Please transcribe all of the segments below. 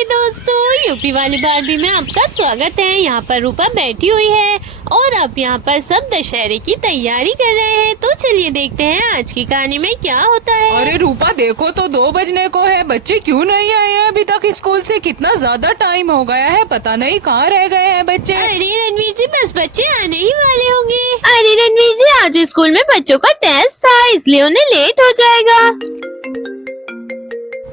मेरे दोस्तों, यूपी वाली बारबी में आपका स्वागत है। यहाँ पर रूपा बैठी हुई है और अब यहाँ पर सब दशहरे की तैयारी कर रहे हैं। तो चलिए देखते हैं आज की कहानी में क्या होता है। अरे रूपा देखो तो 2 बजने को है, बच्चे क्यों नहीं आए हैं अभी तक स्कूल से? कितना ज्यादा टाइम हो गया है, पता नहीं कहाँ रह गए हैं बच्चे। अरे रणवीर जी, बस बच्चे आने ही वाले होंगे। अरे रणवीर जी, आज स्कूल में बच्चों का टेस्ट था, इसलिए उन्हें लेट हो जाएगा।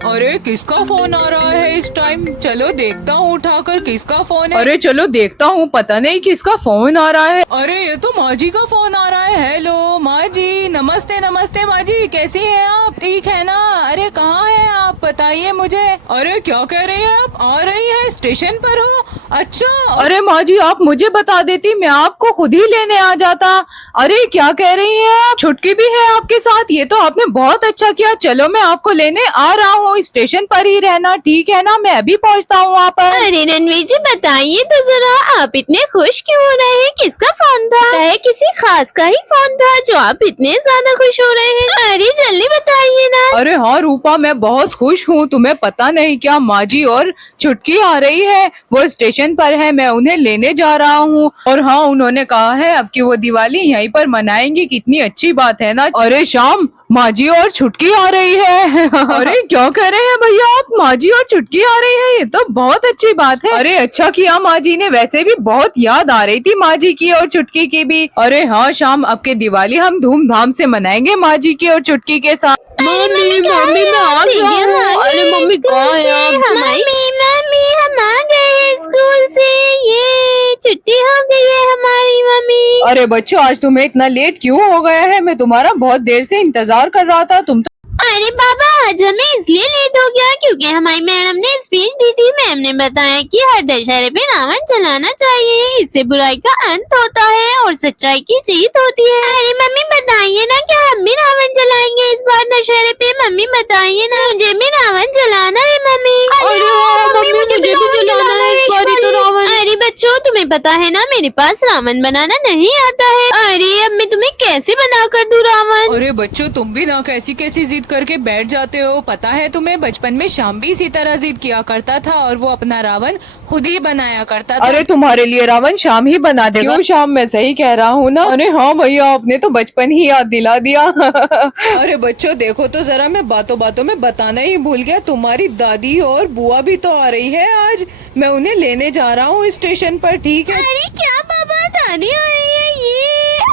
अरे किसका फोन आ रहा है इस टाइम? चलो देखता हूँ उठाकर किसका फोन है। अरे चलो देखता हूँ, पता नहीं किसका फोन आ रहा है। अरे ये तो माँ जी का फोन आ रहा है। हेलो माँ जी, नमस्ते नमस्ते माँ जी, कैसी हैं आप? ठीक है ना? अरे कहाँ हैं आप, बताइए मुझे। अरे क्या कह रही है आप? आ रही है, स्टेशन पर हो? अच्छा। अरे माँ जी, आप मुझे बता देती, मैं आपको खुद ही लेने आ जाता। अरे क्या कह रही हैं आप? छुटकी भी है आपके साथ? ये तो आपने बहुत अच्छा किया। चलो मैं आपको लेने आ रहा हूँ, स्टेशन पर ही रहना, ठीक है ना? मैं अभी पहुँचता हूँ वहाँ पर। अरे रणवीर जी, बताइए तो जरा, आप इतने खुश क्यों हो रहे हैं? किसका फोन था? है किसी खास का ही फोन था जो आप इतने ज्यादा खुश हो रहे हैं? अरे जल्दी बताइए ना। अरे हाँ रूपा, मैं बहुत खुश हूँ। तुम्हें पता नहीं क्या, माँ जी और छुटकी आ रही है, वो स्टेशन पर है, मैं उन्हें लेने जा रहा हूँ। और हाँ, उन्होंने कहा है अब की वो दिवाली यहीं पर मनाएंगे। कितनी अच्छी बात है ना? अरे शाम, माँ जी और छुटकी आ रही है। अरे क्या कह रहे हैं भैया आप? माँ जी और छुटकी आ रही है, ये तो बहुत अच्छी बात है। अरे अच्छा किया माँ जी ने, वैसे भी बहुत याद आ रही थी माँ जी की और छुटकी की भी। अरे हाँ शाम, अब की दिवाली हम धूमधाम से मनाएंगे माँ जी की और छुटकी के साथ। मम्मी मम्मी, मैं आ गया हूँ। अरे मम्मी कहाँ है आप? मम्मी हम आ गए हैं स्कूल से, ये छुट्टी हो गई है हमारी मम्मी। अरे बच्चों, आज तुम्हें इतना लेट क्यों हो गया है? मैं तुम्हारा बहुत देर से इंतजार कर रहा था। तुम तो अरे बाबा, आज हमें इसलिए लेट हो गया क्योंकि हमारी मैडम ने स्पीच दी थी। मैम ने बताया कि हर दशहरे पे रावण जलाना चाहिए, इससे बुराई का अंत होता है और सच्चाई की जीत होती है। अरे मम्मी बताइए ना, क्या हम भी रावण जलाएंगे इस बार दशहरे पे? मम्मी बताइए ना, मुझे भी रावण जलाना है मम्मी। अरे हाँ मम्मी, मुझे भी जलाना है इस बार तो रावण। अरे बच्चों, तुम्हें पता है ना, मेरे पास रावण बनाना नहीं आता है। अरे अब मैं तुम्हें कैसे बना कर दूं रावण? अरे बच्चों, तुम भी ना कैसी कैसी जिद करके बैठ जाते हो। पता है तुम्हें, बचपन में शाम भी इसी तरह जिद किया करता था और वो अपना रावण खुद ही बनाया करता था। अरे तुम्हारे लिए रावण शाम ही बना देगा। क्यों शाम, मैं सही कह रहा हूँ ना? अरे हाँ भैया, आपने तो बचपन ही याद दिला दिया। अरे बच्चों देखो तो जरा, मैं बातों बातों में बताना ही भूल गया, तुम्हारी दादी और बुआ भी तो आ रही है आज। मैं उन्हें लेने जा रहा हूँ स्टेशन पर, ठीक है? अरे क्या बाबा, दादी आ रही है? ये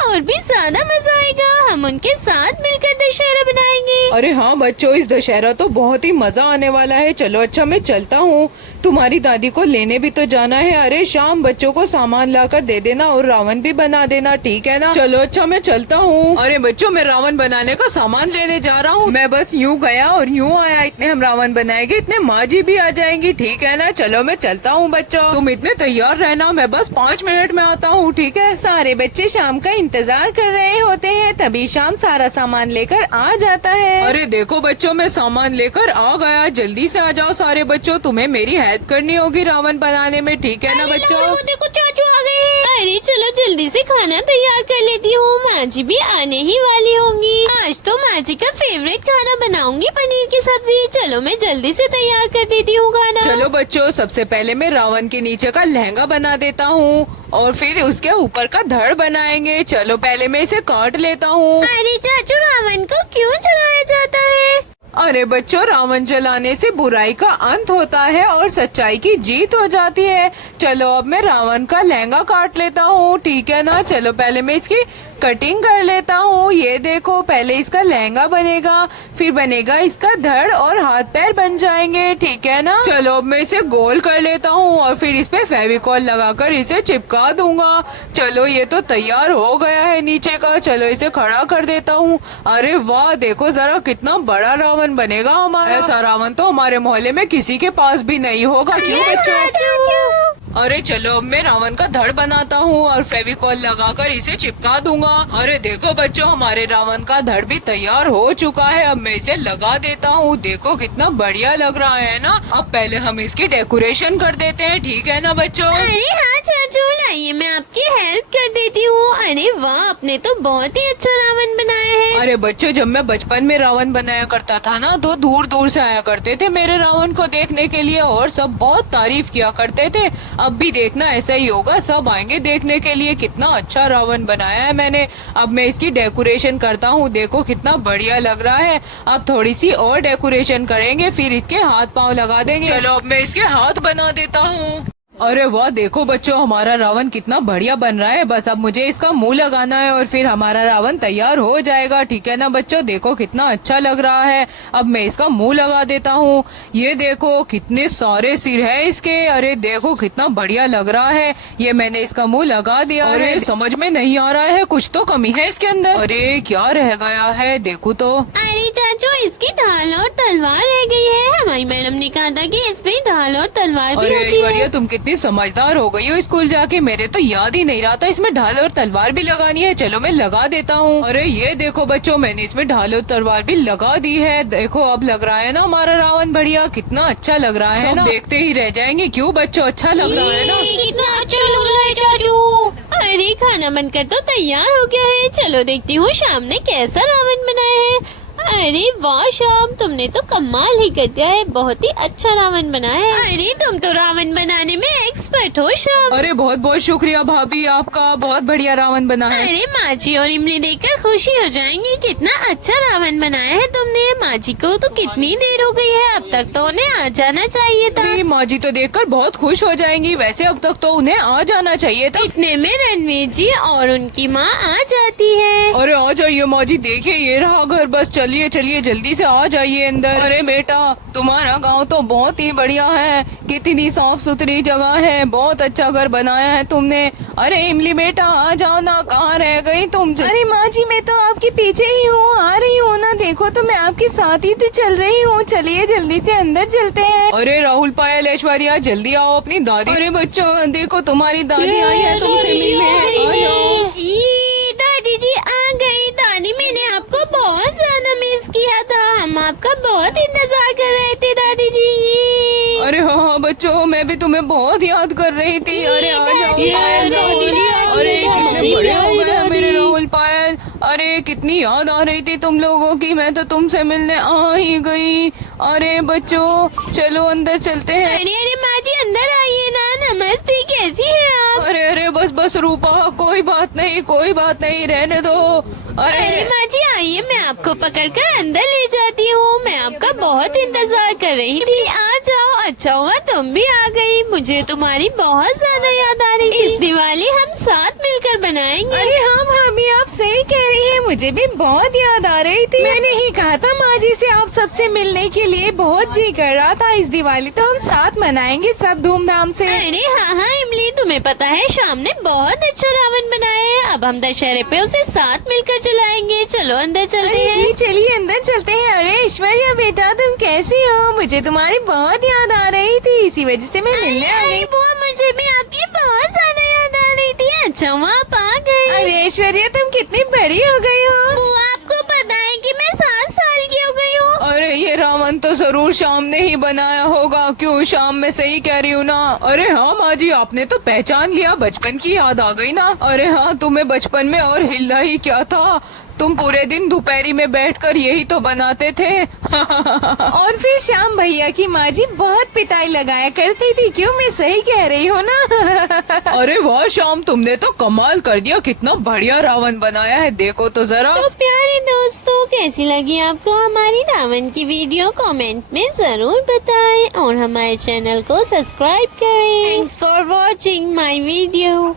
और भी ज्यादा मजा आएगा, हम उनके साथ मिलकर दशहरा बनाएंगे। अरे हाँ बच्चों, इस दशहरा तो बहुत ही मजा आने वाला है। चलो अच्छा, मैं चलता हूँ, तुम्हारी दादी को लेने भी तो जाना है। अरे शाम, बच्चों को सामान लाकर दे देना और रावण भी बना देना, ठीक है ना? चलो अच्छा, मैं चलता हूँ। अरे बच्चों, मैं रावण बनाने का सामान लेने जा रहा हूँ। मैं बस यूँ गया और यूँ आया, इतने हम रावण बनाएंगे, इतने माँ जी भी आ जाएंगी, ठीक है ना? चलो मैं चलता हूँ बच्चों, तुम इतने तैयार रहना, मैं बस 5 मिनट में आता हूँ, ठीक है? सारे बच्चे शाम का इंतजार कर रहे होते हैं, तभी शाम सारा सामान लेकर आ जाता है। अरे देखो बच्चों, मैं सामान लेकर आ गया, जल्दी से आ जाओ सारे बच्चों, तुम्हें मेरी हेल्प करनी होगी रावण बनाने में, ठीक है ना बच्चों? देखो चाचू आ गए हैं। अरे चलो जल्दी से खाना तैयार कर लेती हूँ, माँ जी भी आने ही वाली होंगी। आज तो माँ जी का फेवरेट खाना बनाऊंगी, पनीर की सब्जी। चलो मैं जल्दी से तैयार कर देती हूँ खाना। चलो बच्चों, सबसे पहले मैं रावण के नीचे का लहंगा बना देता हूँ और फिर उसके ऊपर का धड़ बनाएंगे। चलो पहले मैं इसे काट लेता हूँ। अरे चाचू, रावण को क्यों जलाया जाता है? अरे बच्चों, रावण जलाने से बुराई का अंत होता है और सच्चाई की जीत हो जाती है। चलो अब मैं रावण का लहंगा काट लेता हूँ, ठीक है ना? चलो पहले मैं इसकी कटिंग कर लेता हूँ। ये देखो, पहले इसका लहंगा बनेगा, फिर बनेगा इसका धड़ और हाथ पैर बन जाएंगे, ठीक है ना? चलो अब मैं इसे गोल कर लेता हूँ और फिर इस पे फेविकॉल लगाकर इसे चिपका दूंगा। चलो ये तो तैयार हो गया है नीचे का। चलो इसे खड़ा कर देता हूँ। अरे वाह, देखो जरा कितना बड़ा रावण बनेगा हमारा। ऐसा रावण तो हमारे मोहल्ले में किसी के पास भी नहीं होगा, क्यों बच्चों? अरे चलो अब मैं रावण का धड़ बनाता हूँ और फेविकॉल लगाकर इसे चिपका दूंगा। अरे देखो बच्चों, हमारे रावण का धड़ भी तैयार हो चुका है। अब मैं इसे लगा देता हूँ। देखो कितना बढ़िया लग रहा है ना। अब पहले हम इसकी डेकोरेशन कर देते हैं, ठीक है ना बच्चों? अरे हाँ चाचू, लाइए मैं आपकी हेल्प कर देती हूँ। अरे वाह, आपने तो बहुत ही अच्छा रावण बनाया है। अरे बच्चों, जब मैं बचपन में रावण बनाया करता था ना, तो दूर दूर से आया करते थे मेरे रावण को देखने के लिए और सब बहुत तारीफ किया करते थे। अब भी देखना ऐसा ही होगा, सब आएंगे देखने के लिए कितना अच्छा रावण बनाया है मैंने। अब मैं इसकी डेकोरेशन करता हूँ। देखो कितना बढ़िया लग रहा है। अब थोड़ी सी और डेकोरेशन करेंगे, फिर इसके हाथ पाँव लगा देंगे। चलो अब मैं इसके हाथ बना देता हूँ। अरे वाह, देखो बच्चों, हमारा रावण कितना बढ़िया बन रहा है। बस अब मुझे इसका मुंह लगाना है और फिर हमारा रावण तैयार हो जाएगा, ठीक है ना बच्चों? देखो कितना अच्छा लग रहा है। अब मैं इसका मुंह लगा देता हूँ। ये देखो कितने सारे सिर है इसके। अरे देखो कितना बढ़िया लग रहा है। ये मैंने इसका मुंह लगा दिया। अरे समझ में नहीं आ रहा है, कुछ तो कमी है इसके अंदर। अरे क्या रह गया है, देखो तो। अरे चाचू, इसकी ढाल और तलवार रह गई है। हमारी मैडम ने कहा था कि इसमें ढाल और तलवार भी अरे होती ऐश्वर्या, है। तुम कितनी समझदार हो गई हो स्कूल जाके। मेरे तो याद ही नहीं रहा था इसमें ढाल और तलवार भी लगानी है। चलो मैं लगा देता हूँ। अरे ये देखो बच्चों, मैंने इसमें ढाल और तलवार भी लगा दी है। देखो अब लग रहा है ना हमारा रावण बढ़िया, कितना अच्छा लग रहा है ना। देखते ही रह जाएंगे। क्यों बच्चों, अच्छा लग रहा है ना? कितना अच्छा लग रहा है चाचू। अरे खाना बनकर तो तैयार हो गया है। चलो देखती हूँ शाम ने कैसा रावण बनाया है। अरे वाह शाम, तुमने तो कमाल ही कर दिया है। बहुत ही अच्छा रावण बनाया है। अरे तुम तो रावण बनाने में एक्सपर्ट हो शाम। अरे बहुत बहुत शुक्रिया भाभी, आपका बहुत बढ़िया रावण बना है। अरे माँ जी और इमली देखकर खुशी हो जाएंगी। कितना अच्छा रावण बनाया है तुमने। माँ जी को तो कितनी देर हो गई है, अब तक तो उन्हें आ जाना चाहिए था। अरे माँ जी तो देखकर बहुत खुश हो जाएंगी। वैसे अब तक तो उन्हें आ जाना चाहिए था। इतने में रणवीर जी और उनकी माँ आ जाती है। अरे आ जाइए माँ जी, देखिए ये रहा घर। बस चलिए चलिए जल्दी से आ जाइए अंदर। अरे बेटा, तुम्हारा गांव तो बहुत ही बढ़िया है। कितनी साफ सुथरी जगह है, बहुत अच्छा घर बनाया है तुमने। अरे इमली बेटा आ जाओ ना, कहाँ रह गई तुम? अरे माँ जी, मैं तो आपके पीछे ही हूँ, आ रही हूँ ना। देखो तो मैं आपके साथ ही तो चल रही हूँ। चलिए जल्दी से अंदर चलते हैं। अरे राहुल, पायल, ऐश्वर्या जल्दी आओ अपनी दादी। अरे बच्चों देखो, तुम्हारी दादी आई है तुमसे मिलने। आ जाओ। दादी जी आ गई। दादी, मैंने आपको बहुत ज्यादा मिस किया था। हम आपका बहुत इंतजार कर रहे थे दादी जी। अरे हाँ बच्चों, मैं भी तुम्हें बहुत याद कर रही थी। अरे आ जाओ पायल, राहुल। अरे कितने बड़े हो गए हैं मेरे राहुल, पायल। अरे कितनी याद आ रही थी तुम लोगों की। मैं तो तुमसे मिलने आ ही गई। अरे बच्चों चलो अंदर चलते हैं। अरे माँ जी अंदर आइए ना। नमस्ते, कैसी है आप? अरे बस बस रूपा, कोई बात नहीं, कोई बात नहीं, रहने दो। अरे माँ जी आइए, मैं आपको पकड़कर अंदर ले जाती हूँ। मैं आपका बहुत इंतजार कर रही थी। आ जाओ। अच्छा हुआ तुम भी आ गई। मुझे तुम्हारी बहुत ज्यादा याद आ रही थी। इस दिवाली हम साथ मिलकर बनाएंगे। अरे हाँ भाभी, आप सही कह रही हैं। मुझे भी बहुत याद आ रही थी। मैंने ही कहा था माँ जी से आप सबसे मिलने के लिए। बहुत जी कर रहा था। इस दिवाली तो हम साथ मनाएंगे सब धूमधाम से। अरे हाँ इमली, तुम्हें पता है शाम ने बहुत अच्छा रावण बनाया है। अब हम दशहरे पे उसे साथ मिलकर जलाएंगे। चलो अंदर चलते हैं। जी चलिए अंदर चलते हैं। अरे ऐश्वर्या बेटा, तुम कैसी हो? मुझे तुम्हारी बहुत याद आ रही थी, इसी वजह से मैं मिलने आ गई। बुआ, मुझे भी आपकी बहुत ज्यादा याद आ रही थी। अच्छा हुआ आप आ गए। अरे ऐश्वर्या, तुम कितनी बड़ी हो गई हो। बुआ, आपको पता है कि मैं 7 साल की हो गई हूँ। अरे ये रावण तो जरूर शाम ने ही बनाया होगा। क्यों शाम, में सही कह रही हूँ ना? अरे हाँ माँ जी, आपने तो पहचान लिया। बचपन की याद आ गई ना। अरे हाँ, तुम्हें बचपन में और हिला ही क्या था। तुम पूरे दिन दोपहरी में बैठकर यही तो बनाते थे। और फिर श्याम भैया की माँ जी बहुत पिटाई लगाया करती थी। क्यों, मैं सही कह रही हूँ ना? अरे वाह श्याम, तुमने तो कमाल कर दिया। कितना बढ़िया रावण बनाया है, देखो तो जरा। तो प्यारे दोस्तों, कैसी लगी आपको हमारी रावण की वीडियो? कमेंट में जरूर बताएं और हमारे चैनल को सब्सक्राइब करें। Thanks for watching my video.